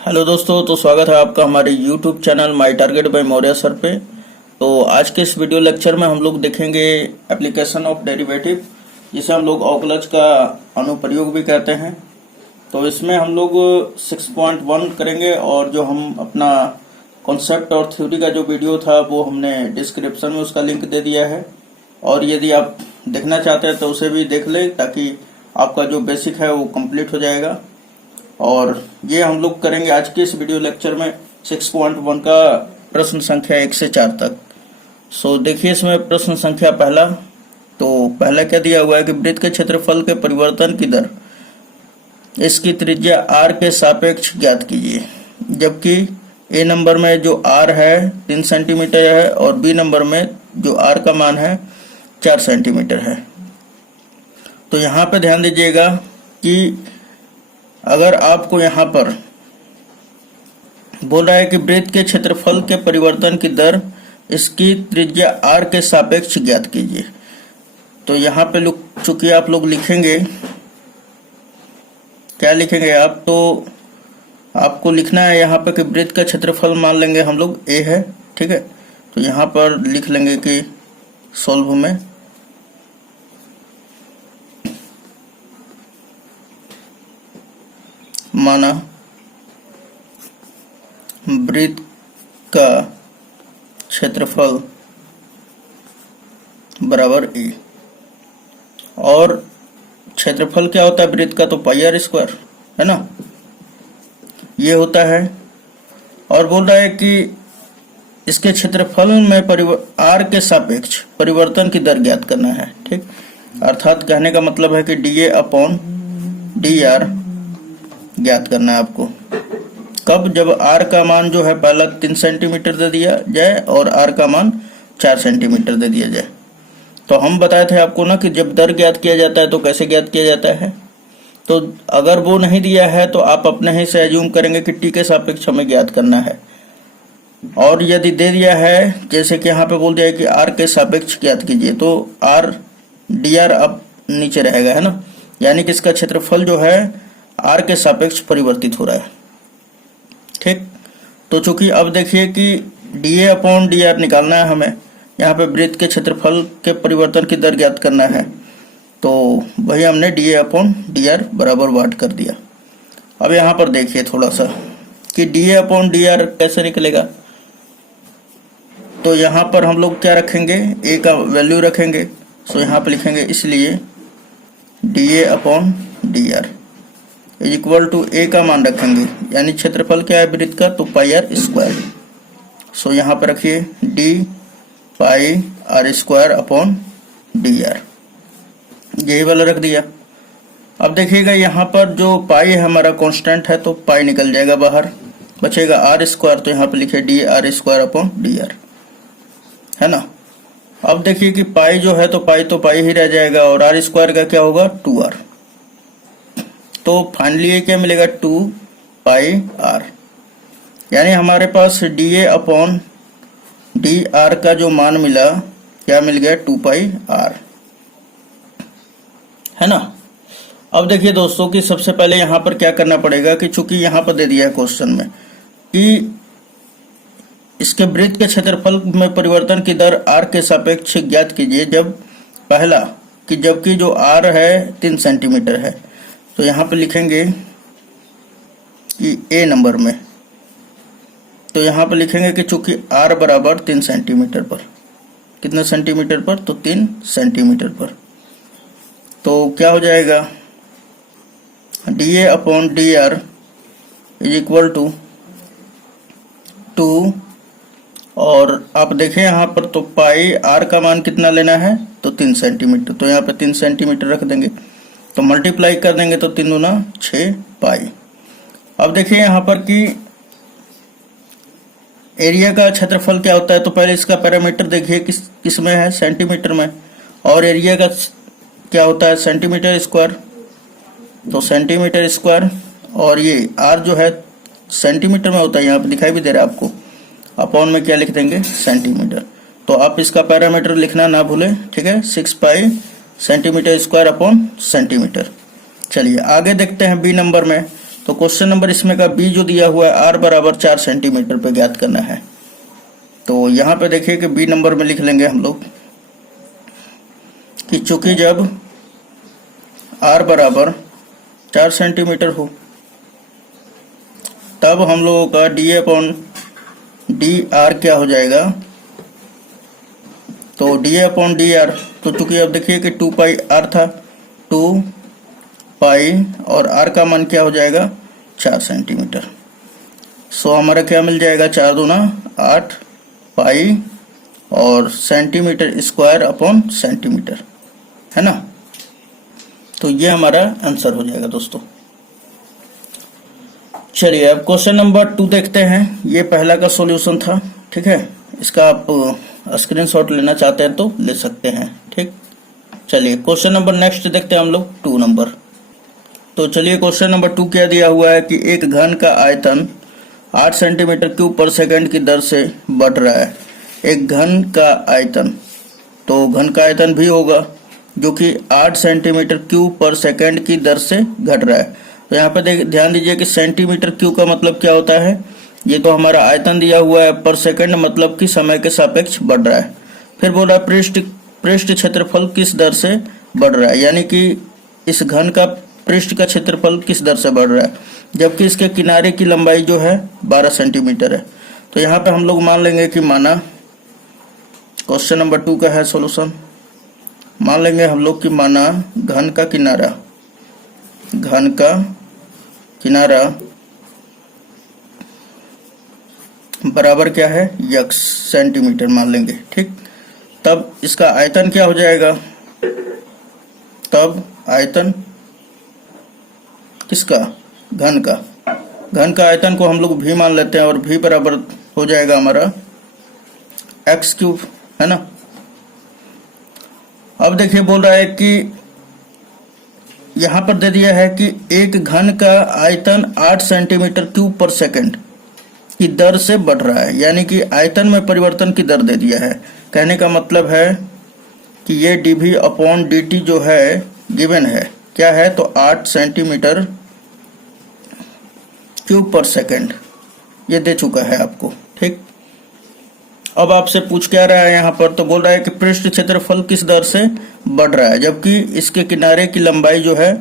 Hello दोस्तों, तो स्वागत है आपका हमारे YouTube channel my target by Maurya sir पे। तो आज के इस वीडियो लेक्चर में हम लोग देखेंगे एप्लीकेशन ऑफ डेरिवेटिव, जिसे हम लोग ऑकलज का अनुप्रयोग भी कहते हैं। तो इसमें हम लोग 6.1 करेंगे, और जो हम अपना कॉन्सेप्ट और थ्योरी का जो वीडियो था वो हमने डिस्क्रिप्शन में उसका लिंक दे दिया है, और यदि आप देखना चाहते हैं तो उसे भी देख लें, ताकि आपका जो बेसिक है वो कंप्लीट हो जाएगा। और ये हम लोग करेंगे आज के इस वीडियो लेक्चर में 6.1 का प्रश्न संख्या 1 से 4 तक। सो देखिए, इसमें प्रश्न संख्या पहला। तो पहला क्या दिया हुआ है कि वृत्त के क्षेत्रफल के परिवर्तन की दर इसकी त्रिज्या r के सापेक्ष ज्ञात कीजिए। जबकि ए नंबर में जो r है 3 सेंटीमीटर है, और बी नंबर में जो r का मान है 4 सेंटीमीटर है। तो यहाँ पे ध्यान दीजिएगा कि अगर आपको यहाँ पर बोल रहा है कि वृत्त के क्षेत्रफल के परिवर्तन की दर इसकी त्रिज्या r के सापेक्ष ज्ञात कीजिए, तो यहाँ पे चूंकि आप लोग लिखेंगे, क्या लिखेंगे आप, तो आपको लिखना है यहाँ पे कि वृत्त का क्षेत्रफल मान लेंगे हम लोग a है, ठीक है। तो यहाँ पर लिख लेंगे कि सॉल्व में माना वृत्त का क्षेत्रफल बराबर ए, और क्षेत्रफल क्या होता है वृत्त का, तो पाई आर स्क्वायर है ना, ये होता है। और बोल रहा है कि इसके क्षेत्रफल में आर के सापेक्ष परिवर्तन की दर ज्ञात करना है, ठीक। अर्थात कहने का मतलब है कि dA अपॉन dr ज्ञात करना है आपको। कब, जब r का मान जो है पहला 3 सेंटीमीटर दे दिया जाए और r का मान 4 सेंटीमीटर दे दिया जाए। तो हम बताए थे आपको ना कि जब दर ज्ञात किया जाता है तो कैसे ज्ञात किया जाता है। तो अगर वो नहीं दिया है तो आप अपने ही से एज्यूम करेंगे कि t के सापेक्ष हमें ज्ञात करना है, और यदि दे दिया है जैसे कि यहाँ पे बोल दिया है कि r के सापेक्ष ज्ञात कीजिए, तो r dr अब नीचे रहेगा, है ना, यानी कि इसका क्षेत्रफल जो है r के सापेक्ष परिवर्तित हो रहा है, ठीक। तो चूंकि अब देखिए कि dA अपॉन dr निकालना है हमें, यहाँ पे वृत्त के क्षेत्रफल के परिवर्तन की दर ज्ञात करना है, तो वही हमने dA अपॉन dr बराबर वाट कर दिया। अब यहाँ पर देखिए थोड़ा सा कि dA अपॉन dr कैसे निकलेगा। तो यहाँ पर हम लोग क्या रखेंगे, a का वैल्यू रखेंगे। सो यहाँ पर लिखेंगे इसलिए dA upon dr is equal to a का मान रखेंगे, यानी क्षेत्रफल क्या है वृत्त का, तो पाई आर स्क्वायर। सो यहाँ पर रखिए d pi R square upon dr, यही वाला रख दिया। अब देखिएगा यहाँ पर जो पाई है हमारा कांस्टेंट है, तो पाई निकल जाएगा बाहर, बचेगा आर स्क्वायर। तो यहाँ पे लिखे D R square upon dr, है ना। अब देखिए कि पाई जो है तो पाई ही रह जाएगा, और आर स्क्वायर का क्या होगा 2r। तो फाइनली ये क्या मिलेगा 2 पाई r, यानी हमारे पास dA अपॉन dr का जो मान मिला, क्या मिल गया 2 पाई r, है ना। अब देखिए दोस्तों कि सबसे पहले यहाँ पर क्या करना पड़ेगा कि चूंकि यहाँ पर दे दिया है क्वेश्चन में कि इसके वृत्त के क्षेत्रफल में परिवर्तन की दर r के सापेक्ष ज्ञात कीजिए, जब पहला कि जबकि जो r है 3 सेंटीमीटर है। तो यहाँ पे लिखेंगे कि a नंबर में, तो यहाँ पे लिखेंगे कि चूंकि r बराबर 3 सेंटीमीटर पर, कितने सेंटीमीटर पर, तो 3 सेंटीमीटर पर, तो क्या हो जाएगा dA upon dr is equal to 2, और आप देखें यहाँ पर तो पाई r का मान कितना लेना है, तो 3 सेंटीमीटर। तो यहाँ पे 3 सेंटीमीटर रख देंगे, तो मल्टीप्लाई कर देंगे तो 3 दूना 6 पाई। अब देखिए यहाँ पर कि एरिया का क्षेत्रफल क्या होता है, तो पहले इसका पैरामीटर देखिए किस में है, सेंटीमीटर में, और एरिया का क्या होता है सेंटीमीटर स्क्वायर। तो सेंटीमीटर स्क्वायर, और ये r जो है सेंटीमीटर में होता है, यहाँ पे दिखाई भी दे रहा है आपको, अपॉन में क्या लिख देंगे सेंटीमीटर। तो आप इसका पैरामीटर लिखना ना भूलें, ठीक है, 6 पाई सेंटीमीटर स्क्वायर अपॉन सेंटीमीटर। चलिए आगे देखते हैं बी नंबर में। तो क्वेश्चन नंबर इसमें का बी जो दिया हुआ है आर बराबर 4 सेंटीमीटर पे ज्ञात करना है। तो यहाँ पे देखिए कि बी नंबर में लिख लेंगे हम लोग कि चूंकि जब आर बराबर 4 सेंटीमीटर हो तब हम लोगों का डी अपॉन डी आर क्या हो जाएगा, तो डी अपॉन डी आर, तो चूंकि अब देखिए कि 2 पाई आर था, 2 पाई और आर का मान क्या हो जाएगा 4 सेंटीमीटर। सो हमारा क्या मिल जाएगा 4 दूना 8 पाई और सेंटीमीटर स्क्वायर अपॉन सेंटीमीटर, है ना। तो ये हमारा आंसर हो जाएगा दोस्तों। चलिए अब क्वेश्चन नंबर 2 देखते हैं। ये पहला का सॉल्यूशन था, ठीक है। इसका आप स्क्रीनशॉट लेना चाहते हैं तो ले सकते हैं, ठीक। चलिए क्वेश्चन नंबर नेक्स्ट देखते हैं हम लोग 2 नंबर। तो चलिए क्वेश्चन नंबर 2 क्या दिया हुआ है कि एक घन का आयतन 8 सेंटीमीटर क्यूब पर सेकंड की दर से बढ़ रहा है। एक घन का आयतन, तो घन का आयतन भी होगा जो कि 8 सेंटीमीटर क्यूब पर सेकंड की दर से घट रहा है। तो यहाँ पे ध्यान दीजिए कि सेंटीमीटर क्यूब का मतलब क्या होता है, ये तो हमारा आयतन दिया हुआ है, पर सेकंड मतलब कि समय के सापेक्ष बढ़ रहा है। फिर बोला पृष्ठ क्षेत्रफल किस दर से बढ़ रहा है, यानी कि इस घन का पृष्ठ का क्षेत्रफल किस दर से बढ़ रहा है, जबकि इसके किनारे की लंबाई जो है 12 सेंटीमीटर है। तो यहाँ पे हम लोग मान लेंगे कि माना क्वेश्चन नंबर 2 का है सॉल्यूशन, मान लेंगे हम लोग कि माना घन का किनारा बराबर क्या है x सेंटीमीटर मान लेंगे, ठीक। तब इसका आयतन क्या हो जाएगा, तब आयतन किसका, घन का आयतन को हम लोग v मान लेते हैं और v बराबर हो जाएगा हमारा x क्यूब, है ना। अब देखिए बोल रहा है कि यहां पर दे दिया है कि एक घन का आयतन 8 सेंटीमीटर क्यूब पर सेकंड की दर से बढ़ रहा है, यानी कि आयतन में परिवर्तन की दर दे दिया है। कहने का मतलब है कि ये dv अपॉन dt जो है गिवन है, क्या है, तो 8 सेंटीमीटर क्यूब पर सेकंड ये दे चुका है आपको, ठीक। अब आपसे पूछ क्या रहा है यहाँ पर, तो बोल रहा है कि पृष्ठ क्षेत्रफल किस दर से बढ़ रहा है, जबकि इसके किनारे की लंबाई जो है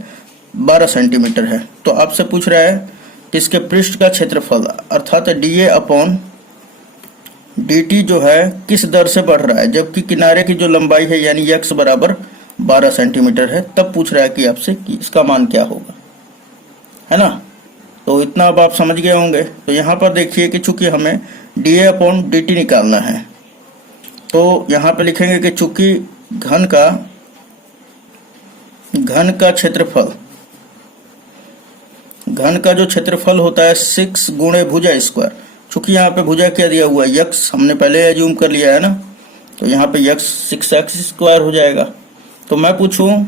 12 सेंटीमीटर है। तो आपसे पूछ रहा है कि इसके पृष्ठ का क्षेत्रफल अर्थात dA अपॉन dt जो है किस दर से बढ़ रहा है, जबकि किनारे की जो लंबाई है यानी x बराबर 12 सेंटीमीटर है। तब पूछ रहा है कि आपसे कि इसका मान क्या होगा, है ना। तो इतना अब आप समझ गए होंगे। तो यहाँ पर देखिए कि चूंकि हमें dA अपॉन dt निकालना है, तो यहाँ पे लिखेंगे कि चूंकि घन का क्षेत्रफल, घन का जो क्षेत्रफल होता है 6 गुणे भुजा स्क्वायर, चूंकि यहाँ पे भुजा क्या दिया हुआ है x, हमने पहले एज्यूम कर लिया है ना, तो यहाँ पे x 6x स्क्वायर हो जाएगा। तो मैं पूछूं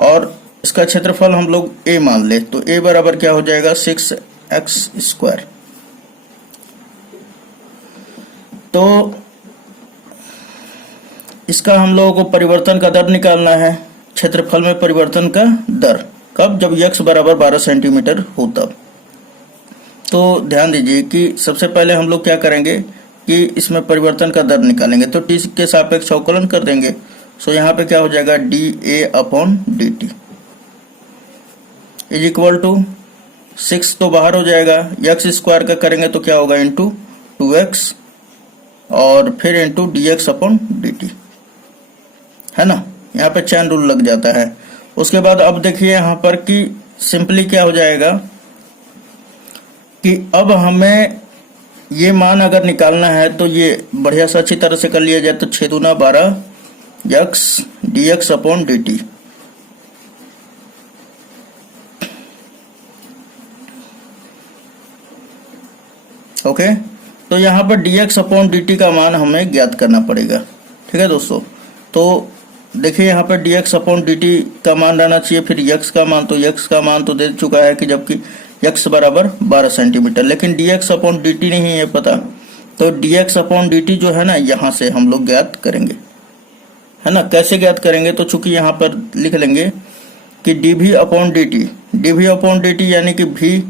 और इसका क्षेत्रफल हम लोग a मान ले, तो a बराबर क्या हो जाएगा 6x स्क्वायर। तो इसका हम लोगों को परिवर्तन का दर निकालना है, क्षेत्रफल में परिवर्तन का दर कब, जब x बराबर 12 सेंटीमीटर हो तब। तो ध्यान दीजिए कि सबसे पहले हम लोग क्या करेंगे कि इसमें परिवर्तन का दर निकालेंगे, तो t के सापेक्ष अवकलन कर देंगे। सो यहाँ पे क्या हो जाएगा dA upon dt is equal to 6 तो बाहर हो जाएगा, x स्क्वायर का करेंगे तो क्या होगा इंटू 2x और फिर इंटू dx अपॉन dt, है ना। यहाँ पे चैन रूल लग जाता है। उसके बाद अब देखिए यहाँ पर कि सिंपली क्या हो जाएगा कि अब हमें ये मान अगर निकालना है तो ये बढ़िया सा अच्छी तरह से कर लिया जाए, तो 6 दूना 12 x dx upon dt, okay. तो यहाँ पर dx अपॉन dt का मान हमें ज्ञात करना पड़ेगा, ठीक है दोस्तों। तो देखिए यहाँ पर dx अपॉन dt का मान रहना चाहिए, फिर x का मान, तो x का मान तो दे चुका है कि जबकि x बराबर 12 सेंटीमीटर, लेकिन dx अपॉन dt नहीं है पता, तो dx अपॉन dt जो है ना यहाँ से हम लोग ज्ञात करेंगे, है ना। कैसे ज्ञात करेंगे, तो चूंकि यहाँ पर लिख लेंगे कि dv अपॉन dt यानी कि v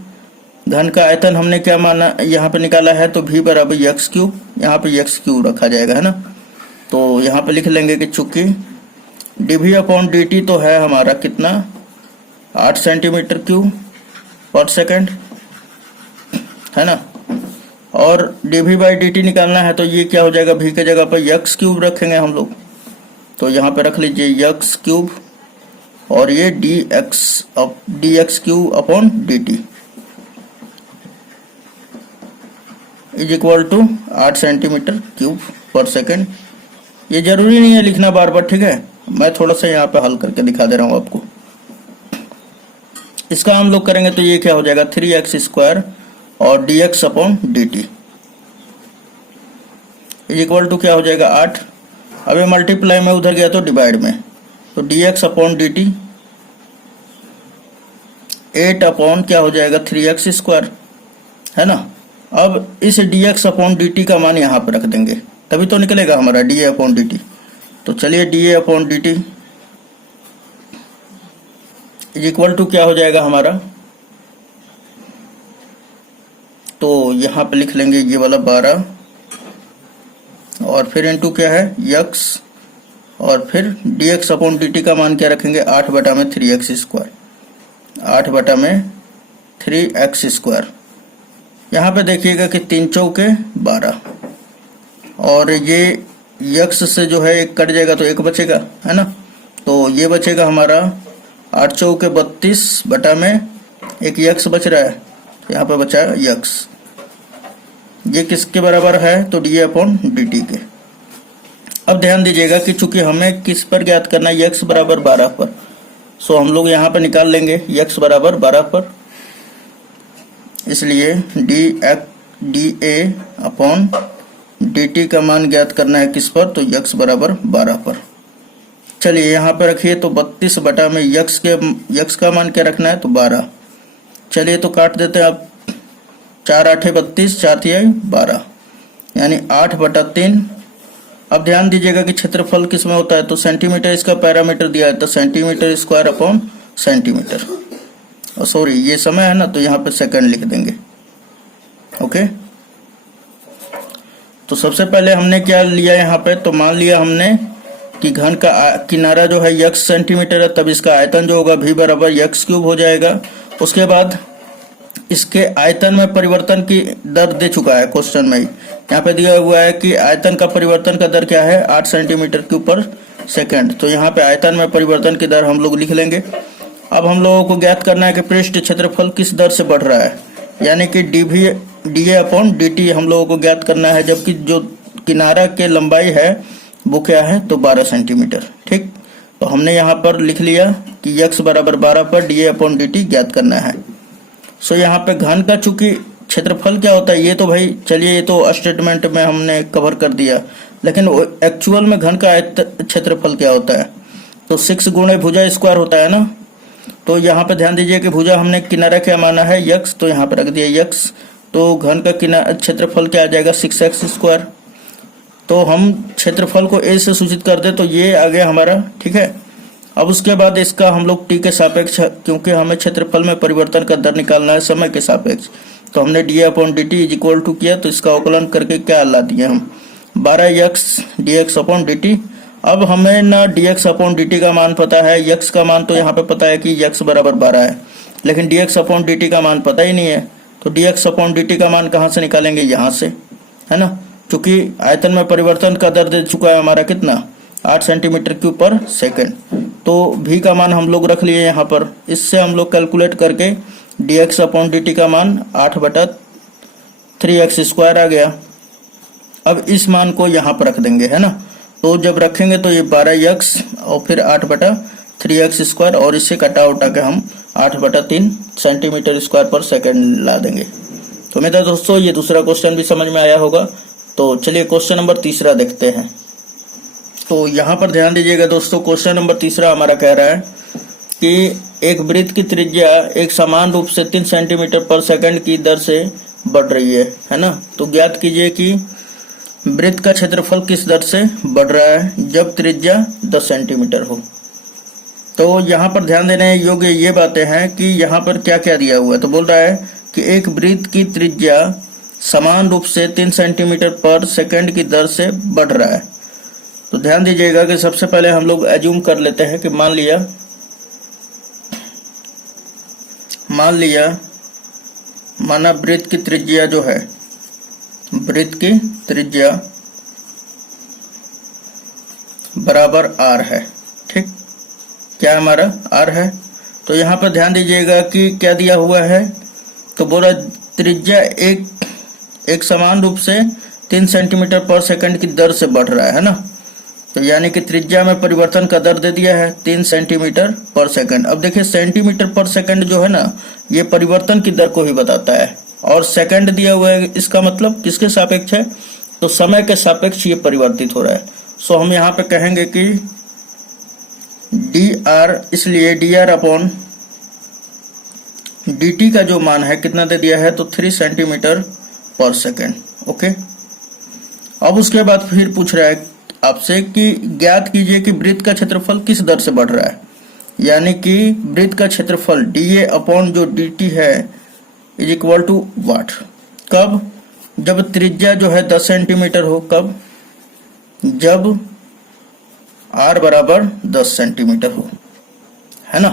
घन का आयतन हमने क्या माना यहाँ पे निकाला है, तो v बराबर एक्स क्यूब, यहाँ पे एक्स क्यूब रखा जाएगा, है ना। तो यहाँ पे लिख लेंगे कि चूंकि dv अपॉन dt तो है हमारा कितना 8 सेंटीमीटर क्यूब पर सेकंड, है ना। और dv बाई dt निकालना है, तो ये क्या हो जाएगा, v के जगह पर एक्स क्यूब रखेंगे हम लोग, तो यहाँ पे रख लीजिए एक्स क्यूब और ये dx cube upon dt is equal to 8 centimetre cube per second. ये जरूरी नहीं है लिखना बार बार, ठीक है, मैं थोड़ा सा यहाँ पे हल करके दिखा दे रहा हूँ आपको। इसका हम लोग करेंगे तो ये क्या हो जाएगा 3x स्क्वायर और dx upon dt is equal to क्या हो जाएगा 8। अब ये मल्टीप्लाई में उधर गया तो डिवाइड में, तो dx अपॉन dt 8 अपॉन क्या हो जाएगा 3x स्क्वायर, है ना। अब इस dx अपॉन dt का मान यहाँ पे रख देंगे, तभी तो निकलेगा हमारा dA अपॉन dt। तो चलिए dA upon dt is equal to क्या हो जाएगा हमारा, तो यहाँ पे लिख लेंगे ये वाला 12 और फिर इनटू क्या है x और फिर dx अपॉन dt का मान क्या रखेंगे 8 बटा में 3x स्क्वायर, 8 बटा में 3x स्क्वायर। यहाँ पे देखिएगा कि 3 चौके 12 और ये x से जो है एक कट जाएगा तो एक बचेगा, है ना। तो ये बचेगा हमारा 8 चौके 32 बटा में एक x बच रहा है, यहाँ पे बचा x, ये किसके बराबर है, तो डी अपॉन डी टी के। अब ध्यान दीजिएगा कि चूंकि हमें किस पर ज्ञात करना है x बराबर 12 पर, सो हम लोग यहाँ पर निकाल लेंगे x बराबर 12 पर, इसलिए D A upon D T का मान ज्ञात करना है किस पर, तो x बराबर 12 पर। चलिए यहाँ पे रखिए, तो 32 बटा में x का मान क्या रखना है, तो 12। चलिए तो काट देते हैं आप, 4 8 32, 4 3 12, यानी 8 बटा 3। अब ध्यान दीजिएगा कि क्षेत्रफल किस में होता है, तो सेंटीमीटर इसका पैरामीटर दिया है, तो सेंटीमीटर स्क्वायर अपॉन सेंटीमीटर, और सॉरी ये समय है ना, तो यहाँ पे सेकंड लिख देंगे। ओके, तो सबसे पहले हमने क्या लिया यहाँ पे, तो मान लिया हमने कि घन का किनारा जो है x सेंटीमीटर है, तब इसका आयतन जो होगा v बराबर x क्यूब हो जाएगा। उसके बाद इसके आयतन में परिवर्तन की दर दे चुका है क्वेश्चन में ही, यहाँ पे दिया हुआ है कि आयतन का परिवर्तन का दर क्या है 8 सेंटीमीटर क्यूब पर सेकंड, तो यहाँ पे आयतन में परिवर्तन की दर हम लोग लिख लेंगे। अब हम लोगों को ज्ञात करना है कि पृष्ठ क्षेत्रफल किस दर से बढ़ रहा है, यानी कि D A upon D T हम लोगों को ज्ञात करना है, जबकि जो किनारा के लंबाई है वो क्या है, तो 12 सेंटीमीटर। ठीक, तो हमने यहाँ पर लिख लिया कि x बराबर 12 पर D A upon D T ज्ञात करना है। सो यहाँ पे घन का चूंकि क्षेत्रफल क्या होता है, ये तो भाई चलिए ये तो स्टेटमेंट में हमने कवर कर दिया, लेकिन एक्चुअल में घन का क्षेत्रफल क्या होता है, तो 6 गुणे भुजा स्क्वायर होता है ना। तो यहाँ पे ध्यान दीजिए कि भुजा हमने किनारा क्या माना है x, तो यहाँ पे रख दिया x, तो घन का क्षेत्रफल क्या आ जाएगा 6x स्क्वायर। तो हम क्षेत्रफल को a से सूचित कर दे तो ये आ गया हमारा। ठीक है, अब उसके बाद इसका हम लोग t के सापेक्ष, क्योंकि हमें क्षेत्रफल में परिवर्तन का दर निकालना है समय के सापेक्ष, तो हमने D upon D T is equal to किया, तो इसका अवकलन करके क्या ला दिए हम 12x dx upon D T. अब हमें ना dx अपॉन डी टी का मान पता है, x का मान तो यहाँ पे पता है कि x बराबर 12 है, लेकिन dx अपॉन डी टी का मान पता ही नहीं है, तो dx अपॉन डी टी का मान कहाँ से निकालेंगे, यहाँ से, है ना। क्योंकि आयतन में परिवर्तन का दर दे चुका है हमारा कितना 8 सेंटीमीटर क्यूब पर सेकंड, तो v का मान हम लोग रख लिए यहाँ पर। इससे हम लोग कैलकुलेट करके dx अपॉन डी टी का मान 8 बटा 3x स्क्वायर आ गया। अब इस मान को यहाँ पर रख देंगे, है ना। तो जब रखेंगे तो ये 12x और फिर 8 बटा 3x स्क्वायर, और इससे कटा उठा के हम 8 बटा 3 सेंटीमीटर स्क्वायर पर सेकंड ला देंगे। तो मेरा दोस्तों ये दूसरा क्वेश्चन भी समझ में आया होगा। तो चलिए क्वेश्चन नंबर तीसरा देखते हैं। तो यहाँ पर ध्यान दीजिएगा दोस्तों, क्वेश्चन नंबर तीसरा हमारा कह रहा है कि एक वृत्त की त्रिज्या एक समान रूप से 3 सेंटीमीटर पर सेकंड की दर से बढ़ रही है ना। तो ज्ञात कीजिए कि वृत्त का क्षेत्रफल किस दर से बढ़ रहा है जब त्रिज्या 10 सेंटीमीटर हो। तो यहाँ पर ध्यान देने योग्य ये बातें हैं कि यहाँ पर क्या क्या दिया हुआ है। तो बोल रहा है कि एक वृत्त की त्रिज्या समान रूप से 3 सेंटीमीटर पर सेकंड की दर से बढ़ रहा है। तो ध्यान दीजिएगा कि सबसे पहले हम लोग एज्यूम कर लेते हैं कि मान लिया माना वृत्त की त्रिज्या जो है, वृत्त की त्रिज्या बराबर r है। ठीक, क्या हमारा r है। तो यहाँ पर ध्यान दीजिएगा कि क्या दिया हुआ है, तो बोला त्रिज्या एक समान रूप से 3 सेंटीमीटर पर सेकंड की दर से बढ़ रहा है ना। तो यानी कि त्रिज्या में परिवर्तन का दर दे दिया है 3 सेंटीमीटर पर सेकंड। अब देखिए सेंटीमीटर पर सेकंड जो है ना, ये परिवर्तन की दर को ही बताता है, और सेकंड दिया हुआ है, इसका मतलब किसके सापेक्ष है, तो समय के सापेक्ष ये परिवर्तित हो रहा है। सो हम यहाँ पे कहेंगे कि dr, इसलिए dr अपॉन dt का जो मान है कितना दे दिया है, तो 3 सेंटीमीटर पर सेकेंड। ओके, अब उसके बाद फिर पूछ रहा है आपसे कि ज्ञात कीजिए कि वृत्त का क्षेत्रफल किस दर से बढ़ रहा है। यानी कि वृत्त का क्षेत्रफल dA अपॉन जो dt है इज इक्वल टू वाट। कब, जब त्रिज्या जो है 10 सेंटीमीटर हो। कब, जब r बराबर 10 सेंटीमीटर हो, है ना।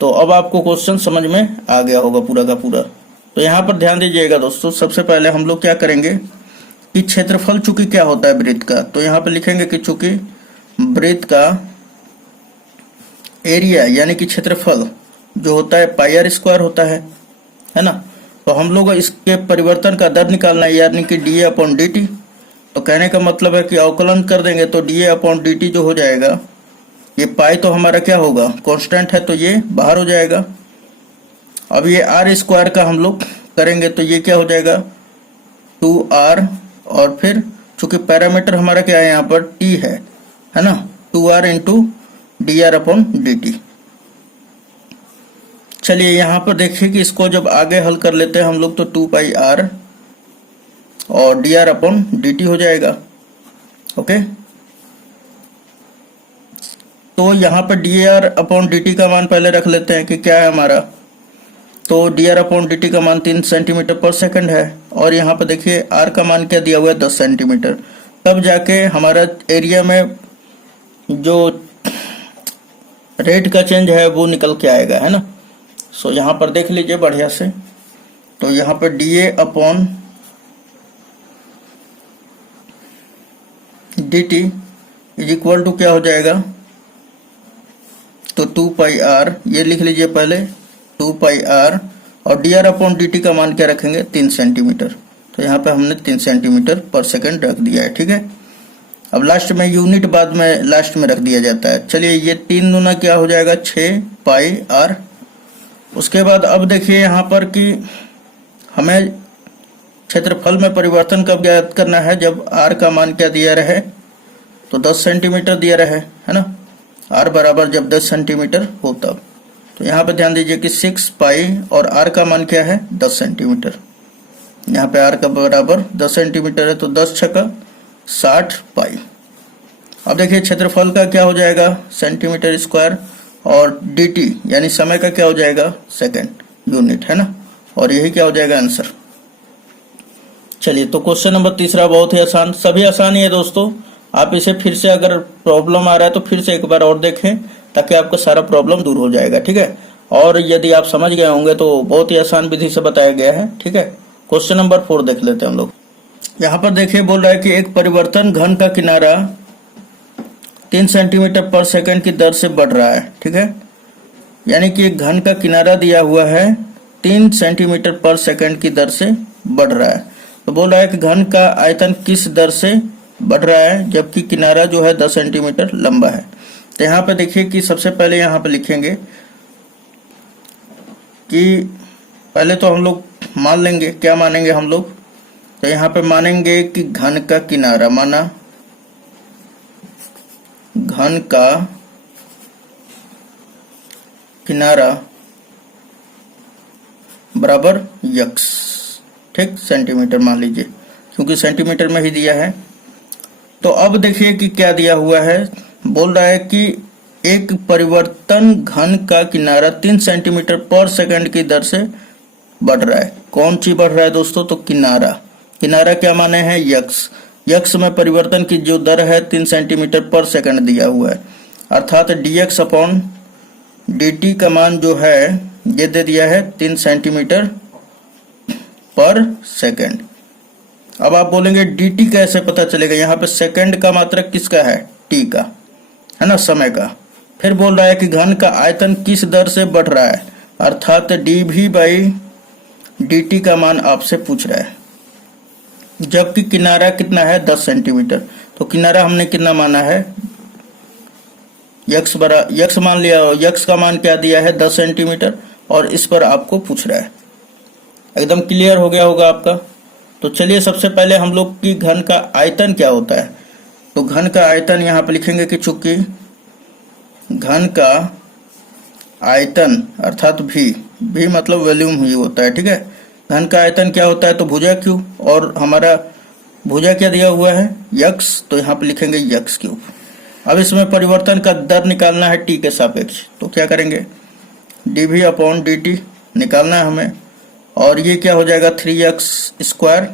तो अब आपको क्वेश्चन समझ में आ गया होगा पूरा का पूरा। तो यहाँ पर ध्यान दीजिएगा दोस्तों, सबसे पहले हम लोग क्या करेंगे कि क्षेत्रफल चूंकि क्या होता है वृत्त का, तो यहाँ पर लिखेंगे कि चूंकि वृत्त का एरिया यानी कि क्षेत्रफल जो होता है पाई आर स्क्वायर होता है ना। तो हम लोग इसके परिवर्तन का दर निकालना है, यानी कि D A upon D T. तो कहने का मतलब है कि अवकलन कर देंगे तो D A upon D T जो हो जाएगा, ये पाई तो हमारा क्या होगा, कांस्टेंट है, तो ये बाहर हो जाएगा। अब ये आर स्क्वायर का हम लोग करेंगे तो ये क्या हो जाएगा 2r, और फिर चूंकि पैरामीटर हमारा क्या है यहाँ पर t है ना, 2r into D R upon D T. चलिए यहाँ पर देखिए कि इसको जब आगे हल कर लेते हैं हम लोग तो 2 पाई r और D R upon D T हो जाएगा। ओके, तो यहाँ पर D R upon D T का मान पहले रख लेते हैं कि क्या है हमारा, तो D R upon D T का मान 3 सेंटीमीटर पर सेकंड है, और यहाँ पर देखिए आर का मान क्या दिया हुआ है 10 सेंटीमीटर। तब जाके हमारा एरिया में जो रेट का चेंज है वो निकल के आएगा, है ना। सो यहाँ पर देख लीजिए बढ़िया से, तो यहाँ पर D A upon D T is equal to क्या हो जाएगा, तो 2 पाई आर, ये लिख लीजिए पहले 2 पाई आर, और D R upon D T का मान क्या रखेंगे 3 सेंटीमीटर। तो यहाँ पे हमने 3 सेंटीमीटर पर सेकंड रख दिया है। ठीक है, अब लास्ट में यूनिट बाद में लास्ट में रख दिया जाता है। चलिए ये 3 दूना क्या हो जाएगा 6 पाई आर। उसके बाद अब देखिए यहाँ पर कि हमें क्षेत्रफल में परिवर्तन कब ज्ञात करना है, जब आर का मान क्या दिया रहे, तो 10 सेंटीमीटर दिया रहे, है ना। आर बराबर जब 10 सेंटीमीटर हो तब। तो यहाँ पे ध्यान दीजिए कि 6 पाई और आर का मान क्या है 10 सेंटीमीटर। यहाँ पे आर का बराबर 10 सेंटीमीटर है, तो 10 छक्का 60 पाई। अब देखिए क्षेत्रफल का क्या हो जाएगा सेंटीमीटर स्क्वायर, और dt यानी समय का क्या हो जाएगा सेकंड यूनिट, है ना। और यही क्या हो जाएगा आंसर। चलिए, तो क्वेश्चन नंबर तीसरा बहुत ही आसान, सभी आसान ही है दोस्तों। आप इसे फिर से अगर प्रॉब्लम आ रहा है तो फिर से एक बार और देखें, ताकि आपका सारा प्रॉब्लम दूर हो जाएगा। ठीक है, और यदि आप समझ गए होंगे तो बहुत ही आसान विधि से बताया गया है। ठीक है, क्वेश्चन नंबर 4 देख लेते हैं हम लोग। यहाँ पर देखिए बोल रहा है कि एक परिवर्तन घन का किनारा 3 सेंटीमीटर पर सेकंड की दर से बढ़ रहा है। ठीक है, यानी कि एक घन का किनारा दिया हुआ है 3 सेंटीमीटर पर सेकंड की दर से बढ़ रहा है। तो बोल रहा है कि घन का आयतन किस दर से बढ़ रहा है, जबकि किनारा जो है 10 सेंटीमीटर लंबा है। तो यहाँ पे देखिए कि सबसे पहले यहाँ पे लिखेंगे कि पहले तो हम लोग मान लेंगे, क्या मानेंगे हम लोग, तो यहाँ पे मानेंगे कि घन का किनारा, माना घन का किनारा बराबर यक्स, ठीक, सेंटीमीटर मान लीजिए, क्योंकि सेंटीमीटर में ही दिया है। तो अब देखिए कि क्या दिया हुआ है, बोल रहा है कि एक परिवर्तन घन का किनारा 3 सेंटीमीटर पर सेकंड की दर से बढ़ रहा है। कौन चीज बढ़ रहा है दोस्तों? तो किनारा। किनारा क्या माने हैं? यक्स। यक्स में परिवर्तन की जो दर है 3 सेंटीमीटर पर सेकंड दिया हुआ है, अर्थात dx अपॉन dt का मान जो है ये दे दिया है 3 सेंटीमीटर पर सेकंड। अब आप बोलेंगे dt कैसे पता चलेगा? यहाँ पे सेकंड का मात्रक किसका है? t का, है ना, समय का। फिर बोल रहा है कि घन का आयतन किस दर से बढ़ रहा है, अर्थात dv/dt का मान आपसे पूछ रहा है। जबकि किनारा कितना है? 10 सेंटीमीटर। तो किनारा हमने कितना माना है? यक्स मान लिया। यक्स का मान क्या दिया है? 10 सेंटीमीटर। और इस पर आपको पूछ रहा है। एकदम क्लियर हो गया होगा आपका। तो चलिए सबसे पहले हम लोग की घन का आयतन क्या होता है। तो घन का आयतन यहाँ पे लिखेंगे कि चूंकि घन का आयतन अर्थात v मतलब वॉल्यूम ही होता है, ठीक है। घन का आयतन क्या होता है? तो भुजा क्यूब, और हमारा भुजा क्या दिया हुआ है? यक्स, तो यहाँ पे लिखेंगे यक्स क्यूब। अब इसमें परिवर्तन का दर निकालना है t के सापेक्ष, तो क्या करेंगे? dv अपॉन dt निकालना है हमें, और ये क्या हो जाएगा? 3x²,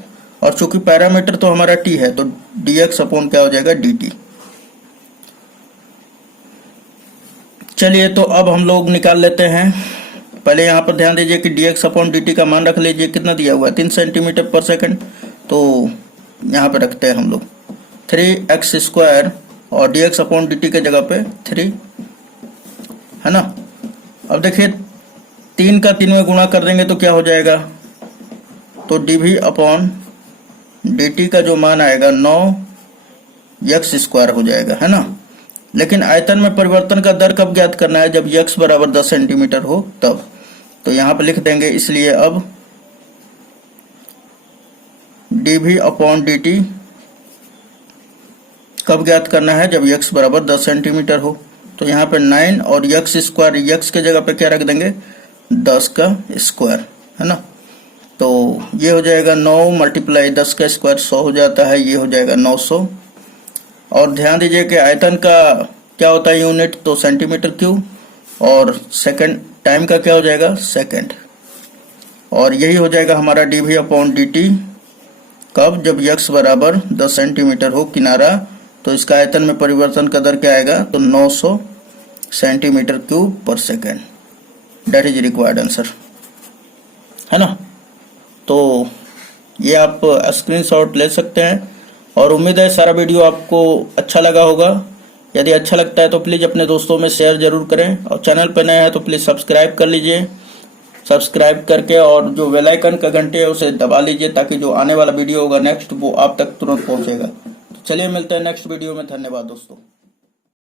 और चूंकि पैरामीटर तो हमारा t है तो dx अपॉन क्या हो जाएगा? dt। चलिए तो अब हम लोग निकाल लेते हैं। पहले यहाँ पर ध्यान दीजिए कि dx अपॉन dt का मान रख लीजिए। कितना दिया हुआ है? 3 सेंटीमीटर पर सेकंड। तो यहाँ पे रखते हैं हम लोग 3x² और dx अपॉन dt के जगह पे 3, है ना। अब देखिए 3 का 3 में गुणा कर देंगे तो क्या हो जाएगा? तो dv अपॉन dt का जो मान आएगा 9x² हो जाएगा, है ना। लेकिन आयतन में परिवर्तन का दर कब ज्ञात करना है? जब x बराबर 10 सेंटीमीटर हो तब। तो यहाँ पे लिख देंगे, इसलिए अब dv अपॉन dt कब ज्ञात करना है? जब x बराबर 10 सेंटीमीटर हो। तो यहाँ पे 9 और x², x के जगह पे क्या रख देंगे? 10 का स्क्वायर, है ना। तो ये हो जाएगा 9 मल्टीप्लाई 10 का स्क्वायर 100 हो जाता है, ये हो जाएगा 900। और ध्यान दीजिए कि आयतन का क्या होता है यूनिट? तो सेंटीमीटर क्यूब, और सेकंड टाइम का क्या हो जाएगा? सेकंड। और यही हो जाएगा हमारा dv अपॉन dt कब? जब x बराबर 10 सेंटीमीटर हो किनारा। तो इसका आयतन में परिवर्तन का दर क्या आएगा? तो 900 centimetre cube per second. That is required answer, है ना। तो ये आप स्क्रीनशॉट ले सकते हैं, और उम्मीद है सारा वीडियो आपको अच्छा लगा होगा। यदि अच्छा लगता है तो प्लीज़ अपने दोस्तों में शेयर जरूर करें, और चैनल पर नए हैं तो प्लीज़ सब्सक्राइब कर लीजिए। सब्सक्राइब करके और जो बेल आइकन का घंटे है उसे दबा लीजिए, ताकि जो आने वाला वीडियो होगा नेक्स्ट वो आप तक तुरंत पहुंचेगा। तो चलिए मिलते हैं नेक्स्ट वीडियो में। धन्यवाद दोस्तों।